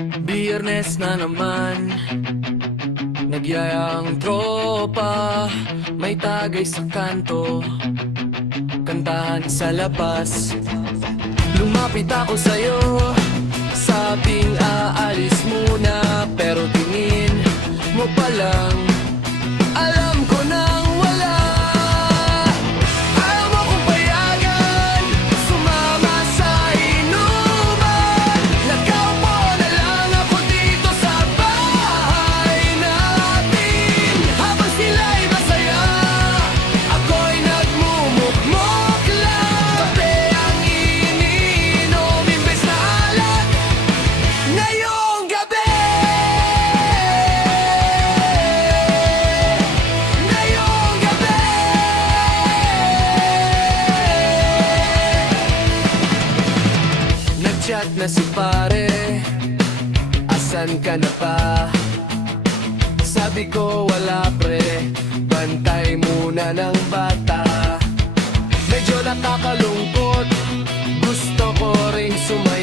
Biyernes na naman, nagyayang tropa, may tagay sa kanto, kantahan sa labas. Lumapit ako sa'yo, sabing aalis muna, pero tingin mo pa lang, alam ko nang wala. Ayaw mo kong payagan, sumama sa inuman. Nagkaupo na lang ako dito sa bahay natin. Habang sila'y masaya, ako'y nagmumukmok lang. Kape ang iniinom imbes na alak ngayong gabi. Ngayong gabi. Nag-chat na si pare, asan ka na pa? Sabi ko wala pre, bantay muna ng bata. Medyo nakakalungkot, gusto ko ring sumayaw.